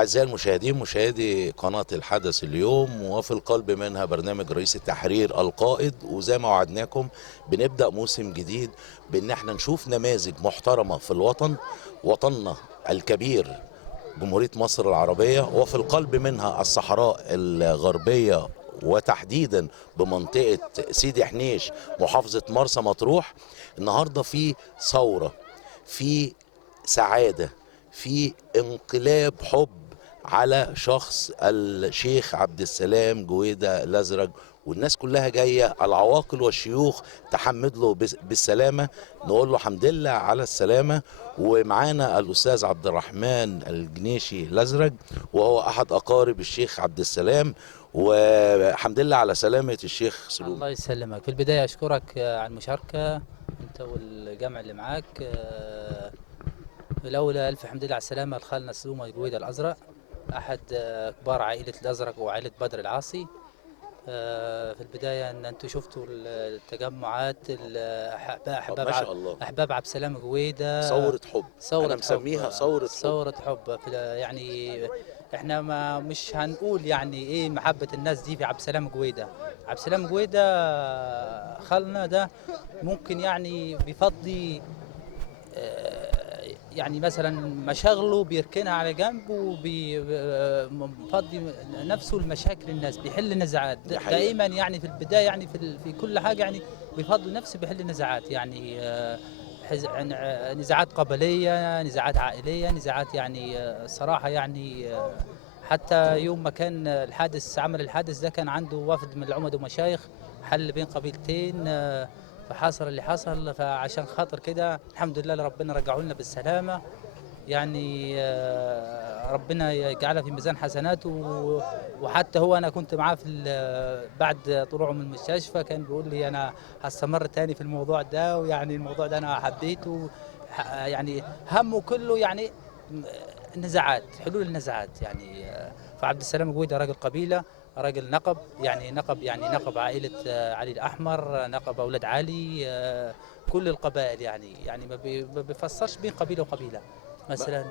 أعزائي المشاهدين، مشاهدي قناة الحدث اليوم، وفي القلب منها برنامج رئيس التحرير القائد. وزي ما وعدناكم بنبدأ موسم جديد بأن احنا نشوف نماذج محترمة في الوطن، وطننا الكبير جمهورية مصر العربية، وفي القلب منها الصحراء الغربية، وتحديدا بمنطقة سيدي حنيش محافظة مرسى مطروح. النهاردة في ثورة، في سعادة، في انقلاب حب على شخص الشيخ عبد السلام جويدة الأزرق، والناس كلها جاية، العواقل والشيوخ تحمد له بالسلامة. نقول له حمد لله على السلامة. ومعانا الأستاذ عبد الرحمن الجنيشي الأزرق، وهو أحد أقارب الشيخ عبد السلام. وحمد لله على سلامة الشيخ سلوم. الله يسلمك. في البداية أشكرك على المشاركة أنت والجمع اللي معاك. الأولى ألف حمد لله على السلامة لخالنا سلومة جويدة الأزرق، أحد كبار عائلة الأزرق وعائلة بدر العاصي. في البداية أن أنتم شفتوا التجمعات، ما شاء الله، أحباب عبد السلام جويدة. ثورة حب، أنا حب. مسميها ثورة حب. ثورة حب. يعني احنا ما مش هنقول يعني ايه محبة الناس دي في عبد السلام جويدة. عبد السلام جويدة خالنا ده ممكن يعني بيفضي يعني مثلا مشاغله بيركنها على جنب، وبيفضي نفسه لمشاكل الناس، بيحل نزاعات دائما. يعني في البداية يعني في كل حاجة يعني بيفضي نفسه، بيحل نزاعات يعني نزاعات قبلية، نزاعات عائلية، نزاعات يعني صراحة يعني. حتى يوم ما كان عمل الحادث ده كان عنده وفد من العمد ومشايخ، حل بين قبيلتين، فحصل اللي حصل. فعشان خاطر كده الحمد لله ربنا رجعوا لنا بالسلامة. يعني ربنا يجعلها في ميزان حسناته. وحتى هو انا كنت معاه في بعد طلوعه من المستشفى كان بيقول لي انا هستمر تاني في الموضوع ده، ويعني الموضوع ده انا حبيته. يعني همه كله يعني النزاعات، حلول النزاعات يعني. فعبد السلام جويدة راجل قبيلة، راجل نقب، يعني نقب عائلة علي الأحمر، نقب أولاد علي، كل القبائل يعني ما بيفصلش بين قبيلة وقبيلة. مثلا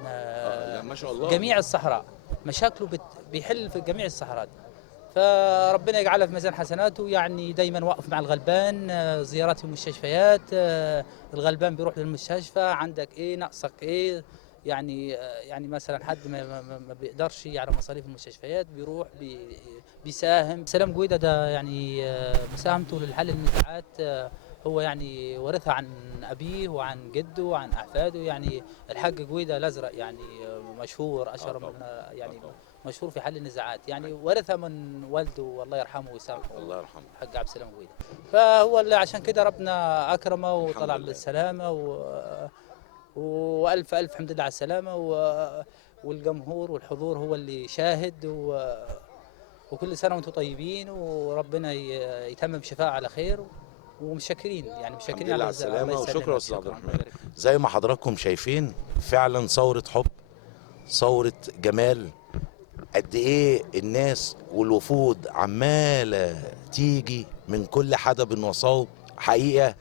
ما شاء الله جميع الصحراء مشاكله بيحل في جميع الصحراء. فربنا يجعلها في ميزان حسناته. يعني دايما واقف مع الغلبان، زيارات في المستشفيات، الغلبان بيروح للمستشفى، عندك ايه ناقصك ايه، يعني مثلا حد ما بيقدرش على مصاريف المستشفيات بيروح بيساهم. سلام جويدة ده يعني مساهمته للحل النزاعات هو يعني ورثها عن أبيه وعن جده وعن أحفاده. يعني الحاج جويدة الأزرق يعني مشهور، أشهر من يعني مشهور في حل النزاعات، يعني ورثها من والده الله يرحمه ويسامحه، الله يرحمه الحاج عبد السلام جويدة. فهو اللي عشان كده ربنا أكرمه وطلع بالسلامة والف الف حمد لله على السلامه. والجمهور والحضور هو اللي شاهد. وكل سنه وانتم طيبين، وربنا يتمم شفاء على خير. ومشكرين يعني مشكرين على السلامه. وشكرا يا استاذ عبد الرحمن. زي ما حضراتكم شايفين فعلا ثوره حب، ثوره جمال. قد ايه الناس والوفود عماله تيجي من كل حدب وصوب حقيقه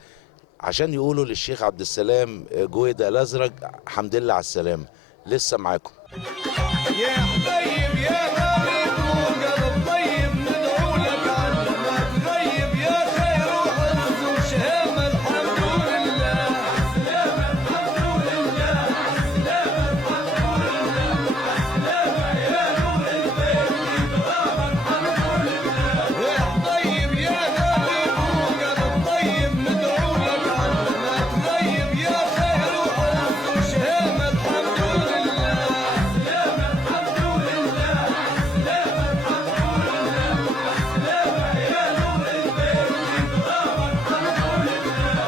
عشان يقولوا للشيخ عبد السلام جويدة الأزرق حمد لله على السلامة. لسه معاكم. يا حبيب يا غريب وقلب طيب ندعو لك على ما تغيب، يا خير وعز وشهامة الحمد لله. سلامة الحمد لله، سلامة الحمد لله، سلامة يا نور البيت غاب الحمد لله. يا حبيب يا غريب وقلب طيب ندعو لك على ما تغيب، يا خير وعز وشهامة الحمد لله. سلامة الحمد لله، سلامة الحمد لله، سلامة يا نور البيت غاب الحمد لله.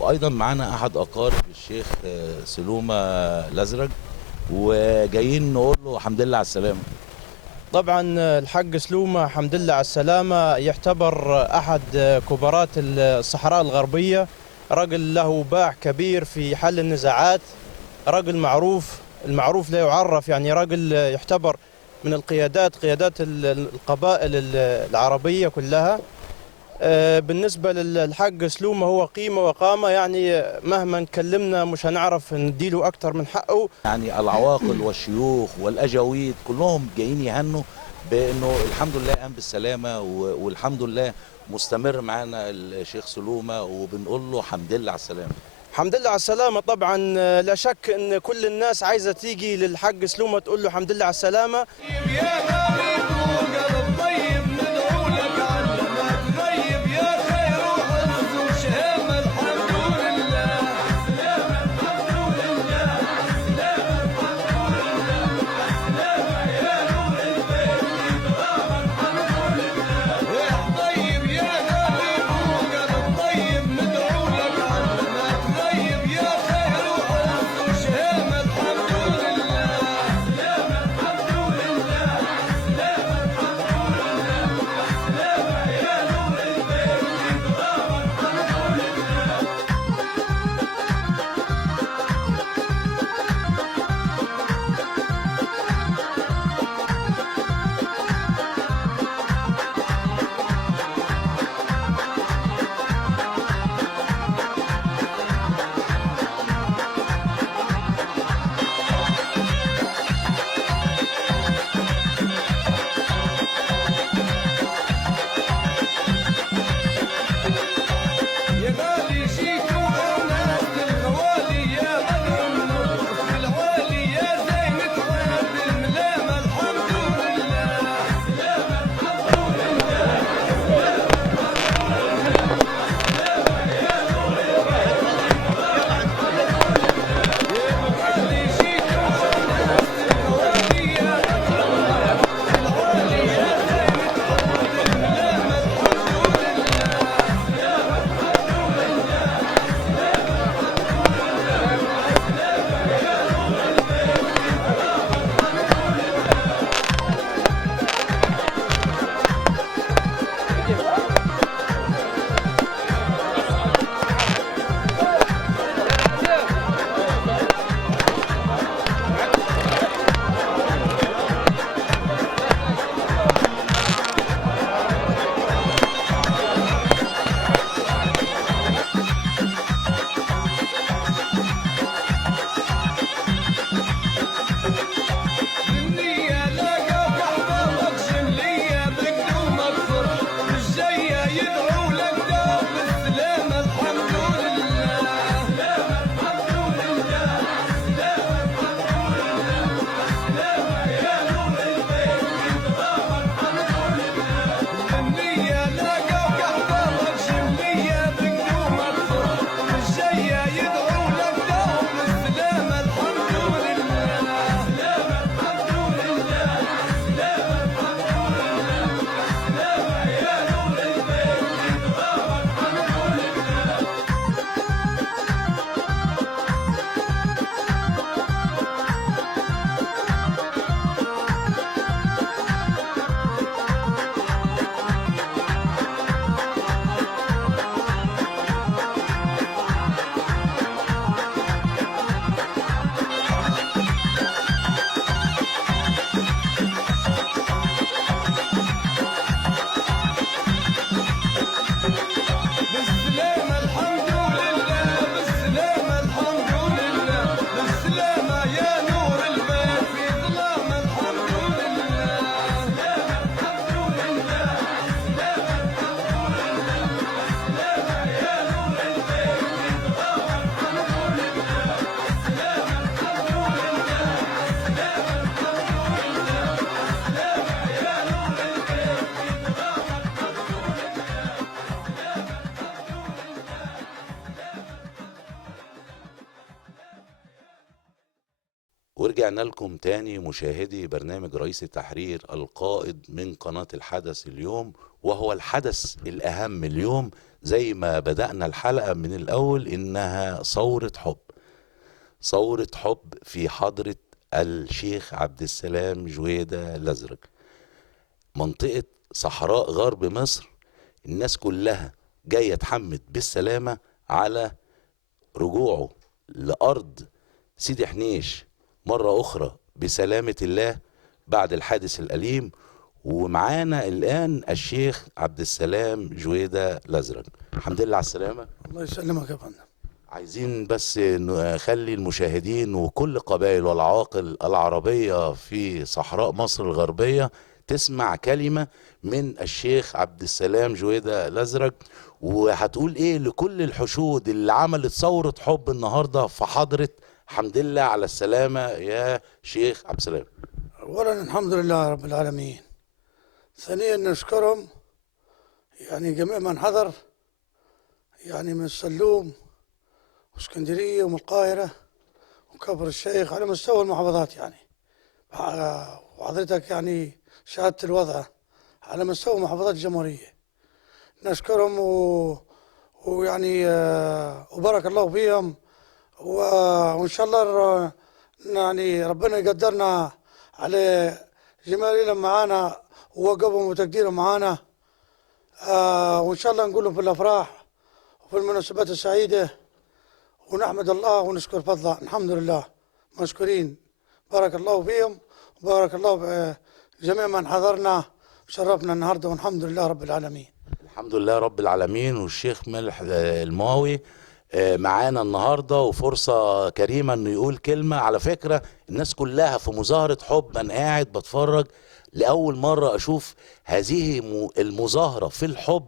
وأيضا معانا أحد أقارب الشيخ سلومة الأزرق، وجايين نقول له حمد لله على السلامة. طبعا الحاج سلومة حمد لله على السلامة يعتبر أحد كبارات الصحراء الغربية، رجل له باع كبير في حل النزاعات، رجل المعروف لا يعرف، يعني رجل يعتبر من قيادات القبائل العربية كلها. بالنسبة للحاج سلومة هو قيمة وقامة، يعني مهما نكلمنا مش هنعرف نديله أكتر من حقه. يعني العواقل والشيوخ والأجاويد كلهم جايين يهنوا بأنه الحمد لله قام بالسلامة، والحمد لله مستمر معانا الشيخ سلومة، وبنقول له حمد لله على السلامة. الحمد لله على السلامة. طبعا لا شك ان كل الناس عايزة تيجي للحاج سلومة تقول له حمد لله على السلامة. يا غريب وقلب طيب ندعو لك على ما تغيب يا خير وعز وشهامة الحمد لله. سلامة الحمد لله، سلامة الحمد لله، سلامة يا نور البيت يتغاب الحمد لله. يا طيب يا غريب وقلب طيب ندعو لك على ما تغيب يا خير وعز وشهامة الحمد لله. سلامة الحمد لله، سلامة الحمد لله، سلامة يا نور البيت يتغاب الحمد لله. يا غالي جيت وعناس الغوالي يا بدر النور في العالي يا زينة عاد الملامة الحمد لله. سلامة الحمد لله، يا غالي جيت وعناس الغوالي يا بدر النور في العالي يا زينة عاد الملامة الحمد لله. النية لاقاك أحبابك جملية بقدومك فرح الجاية يدعو لك دوم بالسلامة الحمد لله. سلامة الحمد لله، سلامة الحمد لله، سلامة يا نور البيت يتغاب الحمد لله. النية لاقاك أحبابك جملية بقدومك فرح الجاية يدعو لك دوم بالسلامة الحمد لله. سلامة الحمد لله، سلامة الحمد لله، سلامة يا نور البيت يتغاب الحمد لله. بالسلامة الحمد لله، بالسلامة الحمد لله، بالسلامة يا نور البيت في ظلام الحمد لله. سلامة الحمد لله، سلامة الحمد لله، سلامة يا نور البيت في ظلام الحمد لله. سلامة الحمد لله، سلامة الحمد لله، سلامة يا نور البيت في ظلام ورجعنا لكم تاني مشاهدي برنامج رئيس التحرير القائد من قناة الحدث اليوم، وهو الحدث الأهم اليوم زي ما بدأنا الحلقة من الأول إنها ثورة حب. ثورة حب في حضرة الشيخ عبد السلام جويدة الأزرق، منطقة صحراء غرب مصر. الناس كلها جاية تحمد بالسلامة على رجوعه لأرض سيدي حنيش مرة أخرى بسلامة الله بعد الحادث الأليم، ومعانا الآن الشيخ عبد السلام جويدة الأزرق. الحمد لله على السلامة. الله يسلمك يا فندم. عايزين بس نخلي المشاهدين وكل قبائل والعواقل العربية في صحراء مصر الغربية تسمع كلمة من الشيخ عبد السلام جويدة الأزرق، وهتقول ايه لكل الحشود اللي عملت ثورة حب النهاردة في حضرة. الحمد لله على السلامة يا شيخ عبد السلام. اولا الحمد لله رب العالمين. ثانيا نشكرهم يعني جميع من حضر، يعني من السلوم واسكندريه ومن القاهره وكفر الشيخ على مستوى المحافظات، يعني وحضرتك يعني شاهدت الوضع على مستوى محافظات الجمهوريه. نشكرهم ويعني وبارك الله فيهم، وان شاء الله يعني ربنا يقدرنا على جمالهم معانا ووقفهم وتقديرهم معانا. وان شاء الله نقول لهم في الافراح وفي المناسبات السعيده ونحمد الله ونشكر فضله. الحمد لله مشكورين، بارك الله فيهم وبارك الله بجميع من حضرنا وشرفنا النهارده، والحمد لله رب العالمين. الحمد لله رب العالمين. والشيخ ملح الماوي معانا النهارده، وفرصه كريمه انه يقول كلمه. على فكره الناس كلها في مظاهره حب، انا قاعد بتفرج لاول مره اشوف هذه المظاهره في الحب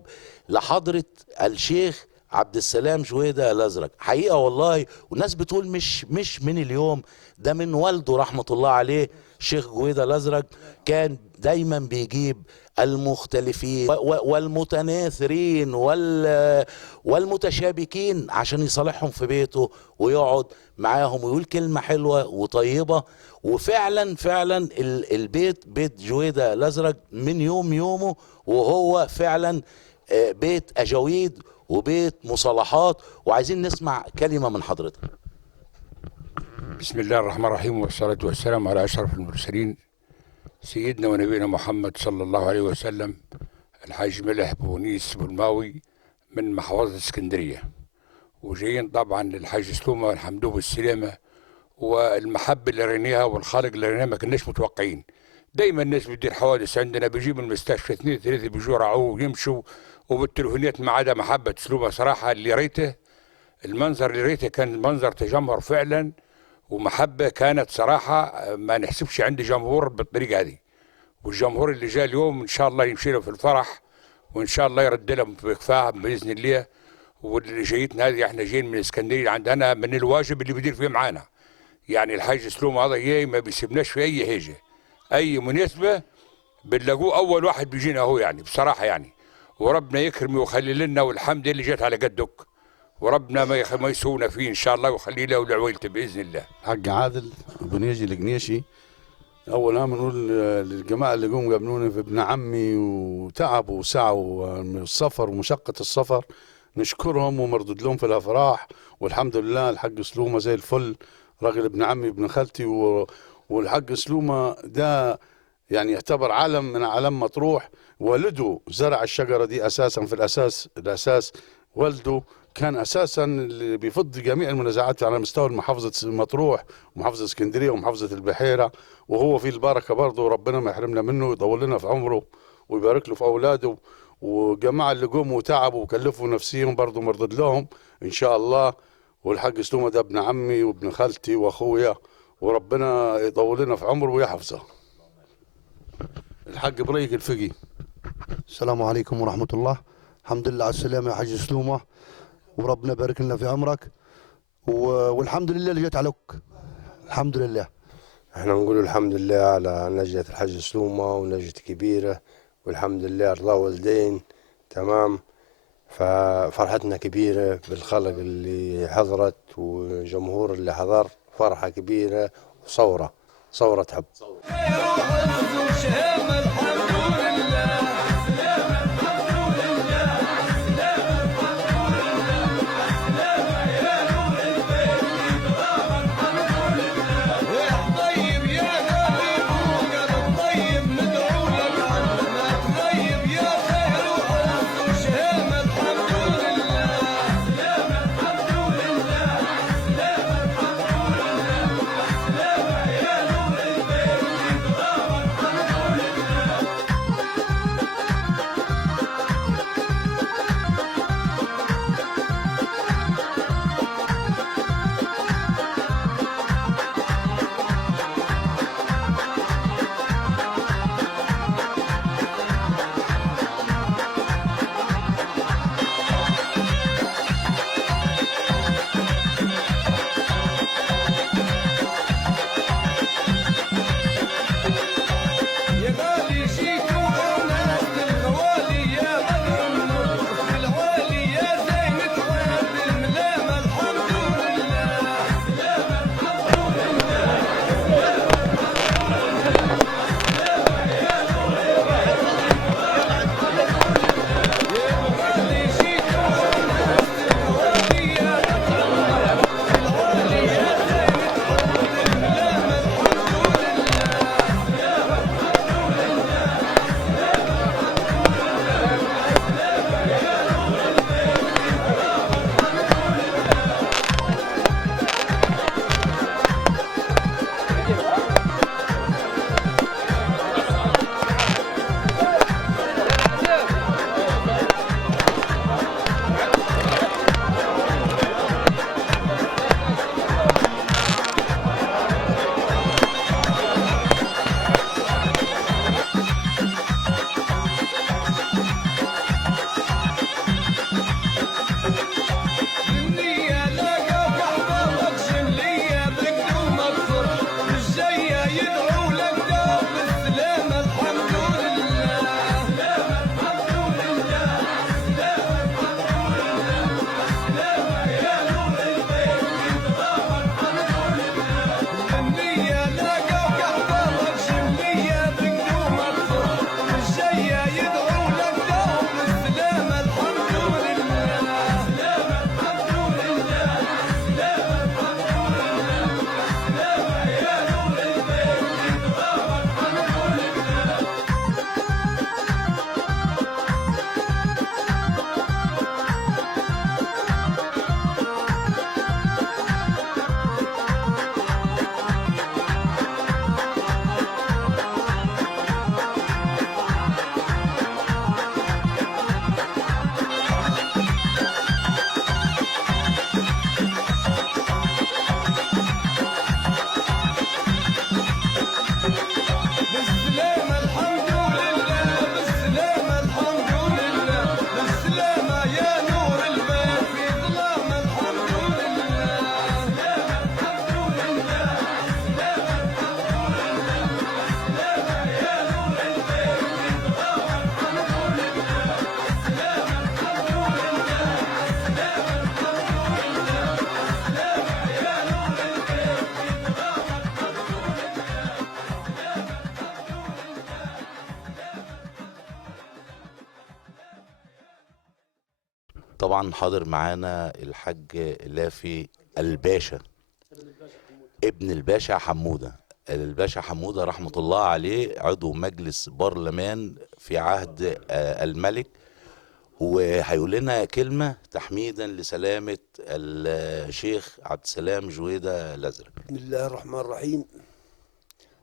لحضره الشيخ عبد السلام جويدة الأزرق. حقيقه والله، والناس بتقول مش من اليوم، ده من والده رحمه الله عليه. الشيخ جويدة الأزرق كان دايما بيجيب المختلفين والمتناثرين والمتشابكين عشان يصالحهم في بيته ويقعد معاهم ويقول كلمة حلوة وطيبة. وفعلا فعلا البيت بيت جويدة الأزرق من يومه وهو فعلا بيت أجاويد وبيت مصالحات. وعايزين نسمع كلمة من حضرتك. بسم الله الرحمن الرحيم، والصلاة والسلام على أشرف المرسلين سيدنا ونبينا محمد صلى الله عليه وسلم. الحاج ملح بونيس بولماوي من محافظة اسكندرية، وجايين طبعا للحاج سلومة والحمد لله بالسلامة. والمحبة اللي ريناها والخالق اللي ريناها ما كناش متوقعين. دايما الناس بتدير حوادث عندنا، بيجيب المستشفى 2 3 بيجوا يرعوه ويمشوا، وبالتليفونات ما عدا محبة سلومة. صراحة اللي ريته المنظر اللي ريته كان منظر تجمهر فعلا ومحبة كانت صراحة ما نحسبش عندي جمهور بالطريقة هذه. والجمهور اللي جاء اليوم إن شاء الله يمشي له في الفرح، وإن شاء الله يرد لهم بكفاهم بإذن الله. واللي جايتنا هذه احنا جايين من اسكندرية، عندنا من الواجب اللي بيدير فيه معانا. يعني الحاج سلوم هذا جاي ما بيسيبناش في أي حاجة، أي مناسبة بنلاقوه أول واحد بيجينا هو، يعني بصراحة يعني. وربنا يكرمه ويخلي لنا، والحمد لله جات على قدك، وربنا ما يسونا فيه ان شاء الله ويخلي له ولعويلته باذن الله. حق عادل بنيجي القنيشي. اول ما نقول للجماعه اللي قوموا قابلوني في ابن عمي وتعبوا وسعوا من السفر ومشقه السفر، نشكرهم ومردود لهم في الافراح. والحمد لله الحق سلومه زي الفل، راجل ابن عمي ابن خالتي. والحق سلومه ده يعني يعتبر علم من اعلام مطروح. والده زرع الشجره دي اساسا، في الاساس والده كان اساسا اللي بيفض جميع المنازعات على مستوى محافظه مطروح ومحافظه اسكندريه ومحافظه البحيره، وهو فيه البركه برضه. ربنا ما يحرمنا منه ويطول لنا في عمره ويبارك له في اولاده. وجماعه اللي قوموا وتعبوا وكلفوا نفسيهم برضه مردد لهم ان شاء الله. والحاج سلومه ده ابن عمي وابن خالتي واخويا، وربنا يطول لنا في عمره ويحفظه. الحاج بريق الفقي. السلام عليكم ورحمة الله. الحمد لله على السلامة يا حاج سلومة، وربنا يبارك لنا في عمرك، والحمد لله اللي جت عليك. الحمد لله. احنا نقول الحمد لله على نجدة الحاج سلومة ونجدة كبيرة، والحمد لله رضا والدين تمام. ففرحتنا كبيرة بالخلق اللي حضرت وجمهور اللي حضر، فرحة كبيرة وثورة حب. طبعا حاضر معانا الحاج لافي الباشا ابن الباشا حمودة. الباشا حمودة رحمة الله عليه عضو مجلس برلمان في عهد الملك، وهيقول لنا كلمة تحميدا لسلامة الشيخ عبد السلام جويدة الأزرق. بسم الله الرحمن الرحيم.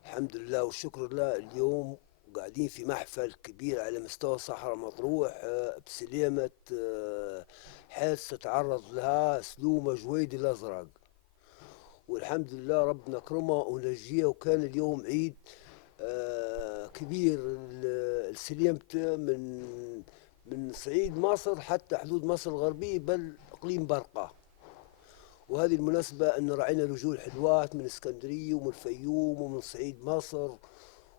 الحمد لله والشكر لله. اليوم قاعدين في محفل كبير على مستوى صحراء مطروح بسلامة حادثة تعرض لها سلومة جويدي الأزرق، والحمد لله ربنا كرمه ونجيه. وكان اليوم عيد كبير لسلامته من صعيد مصر حتى حدود مصر الغربية بل إقليم برقة. وهذه المناسبة أن رعينا رجول حلوات من اسكندرية ومن الفيوم ومن صعيد مصر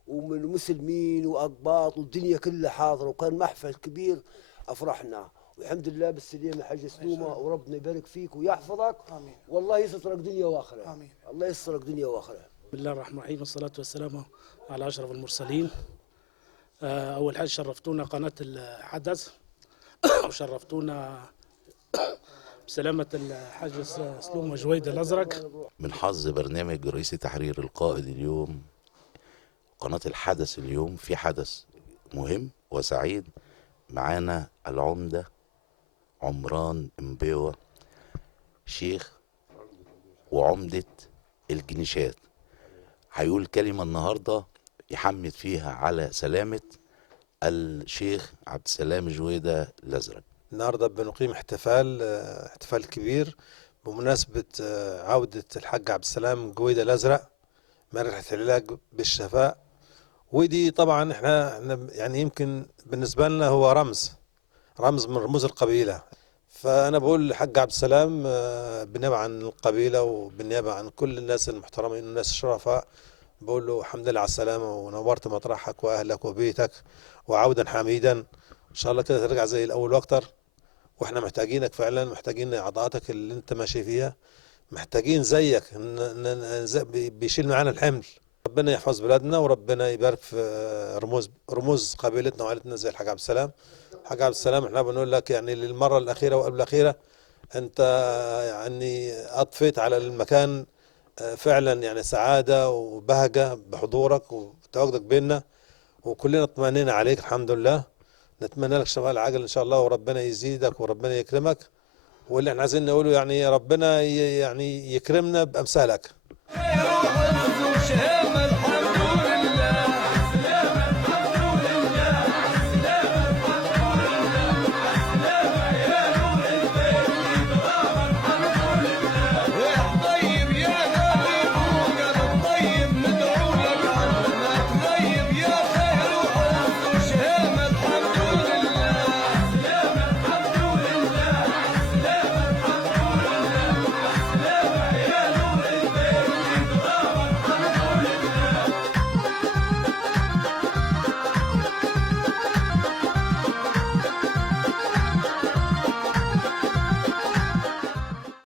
ومن مسلمين وأقباط والدنيا كلها حاضرة، وكان محفل كبير أفرحنا. والحمد لله بالسلامة حاج سلومة، وربنا يبارك فيك ويحفظك. آمين. والله يسترك دنيا وآخرة. آمين. الله يسترك دنيا وآخرة. بسم الله الرحمن الرحيم، والصلاة والسلام على أشرف المرسلين. أول حاجة شرفتونا قناة الحدث وشرفتونا بسلامة الحاج سلومة جويدة الأزرق. من حظ برنامج رئيس تحرير القائد اليوم قناة الحدث اليوم في حدث مهم وسعيد. معانا العمدة عمران مبيوة شيخ وعمدة الجنيشات، هيقول كلمة النهاردة يحمد فيها على سلامة الشيخ عبد السلام جويدة الأزرق. النهارده بنقيم احتفال كبير بمناسبة عودة الحاج عبد السلام جويدة الأزرق من رحلة العلاج بالشفاء. ودي طبعا احنا يعني يمكن بالنسبة لنا هو رمز من رموز القبيلة. فأنا بقول للحاج عبد السلام بالنيابة عن القبيلة وبالنيابة عن كل الناس المحترمين والناس الشرفاء، بقول له الحمد لله على السلامة ونورت مطرحك وأهلك وبيتك وعودا حميدا. إن شاء الله كده ترجع زي الأول وأكتر، وإحنا محتاجينك فعلا، محتاجين عطاءاتك اللي أنت ماشي فيها، محتاجين زيك بيشيل معانا الحمل. ربنا يحفظ بلادنا وربنا يبارك في رموز قبيلتنا وعائلتنا زي الحاج عبد السلام. الحاج عبد السلام احنا بنقول لك يعني للمرة الأخيرة وقبل الأخيرة أنت يعني أضفيت على المكان فعلا يعني سعادة وبهجة بحضورك وتواجدك بيننا، وكلنا اطمئننا عليك الحمد لله. نتمنى لك شفاء العاجل إن شاء الله، وربنا يزيدك وربنا يكرمك. واللي احنا عايزين نقوله يعني ربنا يعني يكرمنا بأمثالك.